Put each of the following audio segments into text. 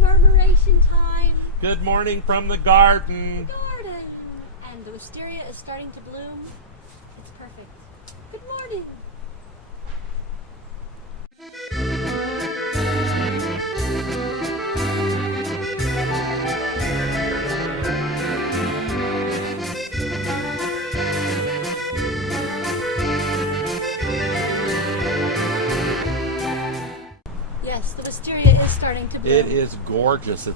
Murmuration time. Good morning from the garden. The garden. And the wisteria is starting to bloom. It's perfect. Good morning. Yes, the wisteria is starting to bloom. It is gorgeous.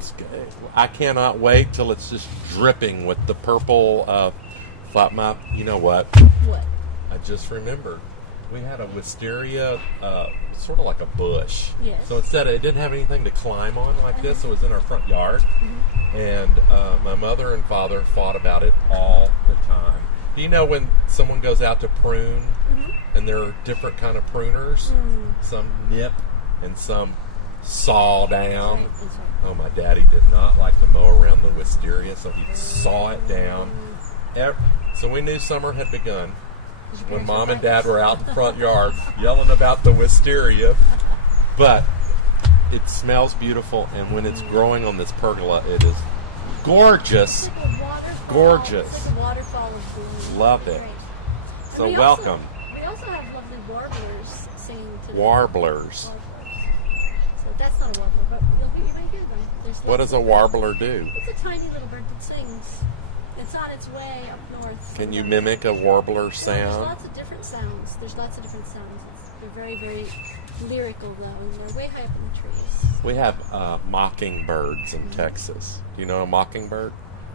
I cannot wait till it's just dripping with the purple. You know what? What? I just remembered. We had a wisteria, sort of like a bush. Yes. So it didn't have anything to climb on like this. It was in our front yard. Mm-hmm. And my mother and father fought about it all the time. Do you know when someone goes out to prune, and there are different kind of pruners? Some nip and some saw down. That's right. Oh, my daddy did not like to mow around the wisteria, so he'd saw it down. So we knew summer had begun when Mom and Dad were out in the front yard yelling about the wisteria. But it smells beautiful, and when it's growing on this pergola, it is gorgeous. It's like a waterfall. Gorgeous. It's like a waterfall of bloom. Love it. Great. So And welcome. We also have lovely warblers singing to Warblers. So that's not a warbler, but you may hear them. What does a warbler do? It's a tiny little bird that sings. It's on its way up north. Can you mimic a warbler There's sound? lots of different sounds. They're very, very lyrical, though, and they're way high up in the trees. We have mockingbirds in Texas. Do you know a mockingbird?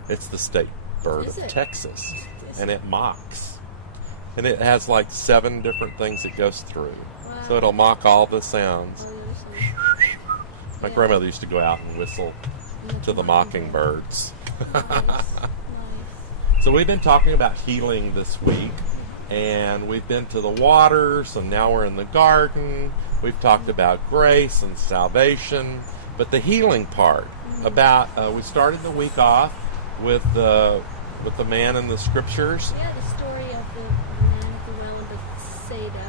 It's the state bird Is of it? Texas. Is And it? it mocks. And it has like 7 different things it goes through. Wow. So it'll mock all the sounds. My Yeah. grandmother used to go out and whistle to the mockingbirds. Nice. So we've been talking about healing this week, and we've been to the water, so now we're in the garden. We've talked about grace and salvation, but the healing part, we started the week off with the man in the scriptures. Yeah, the story of the man at the well in Bethesda,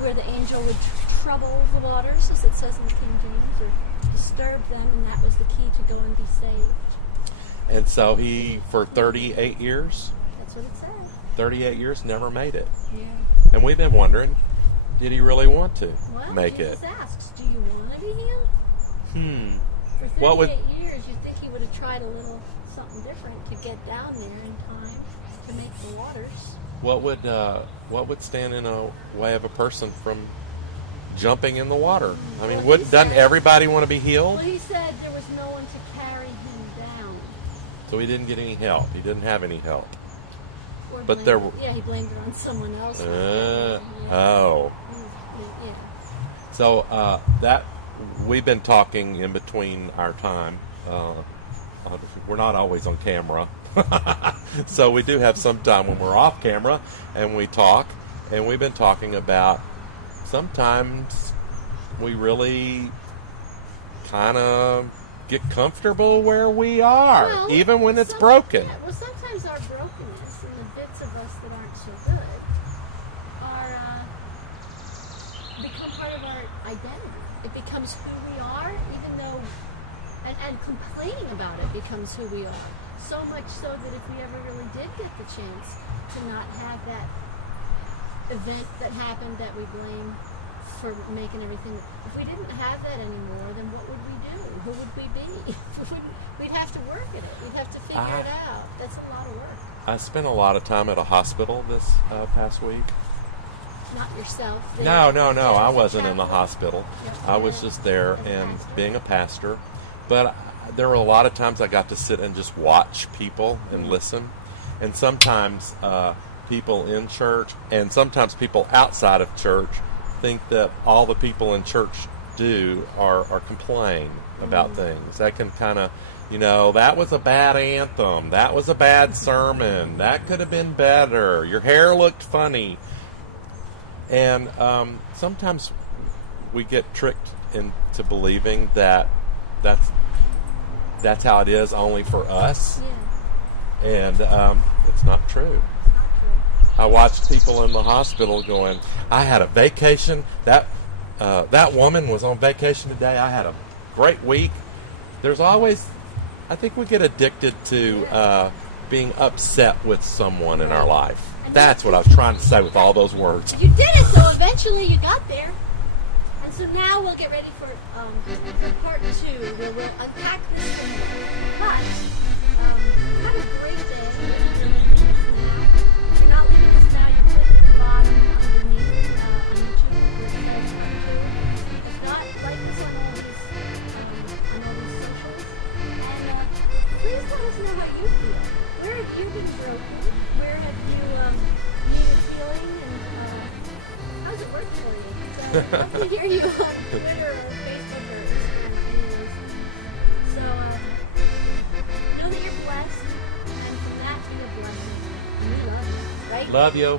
where the angel would trouble the waters, as it says in the King James, or disturb them, and that was the key to go and be saved. And so he, for 38 years, That's what it said. 38 years, never made it. Yeah. And we've been wondering, did he really want to Well, make Jesus it? asks, do you want to be healed? For 38 What would- years, you'd think he would have tried a little something different to get down there in time to make the waters. What would stand in a way of a person from jumping in the water? I mean, Well, he doesn't said- everybody want to be healed? Well, he said there was no one to carry him down. So he didn't get any help. He didn't have any help. Or But there blamed he blamed it on someone else. Oh. Yeah. So that we've been talking in between our time. We're not always on camera. So we do have some time when we're off camera and we talk. And we've been talking about sometimes we really kind of get comfortable where we are, Well, even when it's broken. Yeah, well, sometimes our brokenness and the bits of us that aren't so good become part of our identity. It becomes who we are, even though, and complaining about it becomes who we are. So much so that if we ever really did get the chance to not have that event that happened that we blame for making everything, if we didn't have that anymore, then what would we do? Who would we be? We'd have to work at it. We'd have to figure it out. That's a lot of work. I spent a lot of time at a hospital this past week. Not yourself. No. I wasn't in the hospital. Yep. I was just there and being a pastor. But there were a lot of times I got to sit and just watch people and listen. And sometimes people in church and sometimes people outside of church think that all the people in church do are complain about things. That can kind of, that was a bad anthem. That was a bad sermon. That could have been better. Your hair looked funny. And sometimes we get tricked into believing that that's how it is only for us. Yeah. And it's not true. It's not true. I watched people in the hospital going, I had a vacation. that woman was on vacation today. I had a great week. There's always, I think we get addicted to being upset with someone in our life. That's what I was trying to say with all those words. You did it, so eventually you got there. And so now we'll get ready for part 2, where we'll unpack this some more. But, have a great day. If you're not leaving us now, you click the bottom underneath on YouTube where it says undo. If not, like us on all these socials. And please let us know how you feel. Where have you been broken? Where have you needed healing? And how's it work for you? So I'd love to hear you on Twitter or Facebook or Instagram. Anyways. So know that you're blessed, and from that be a blessing. And we love you, right? Love you.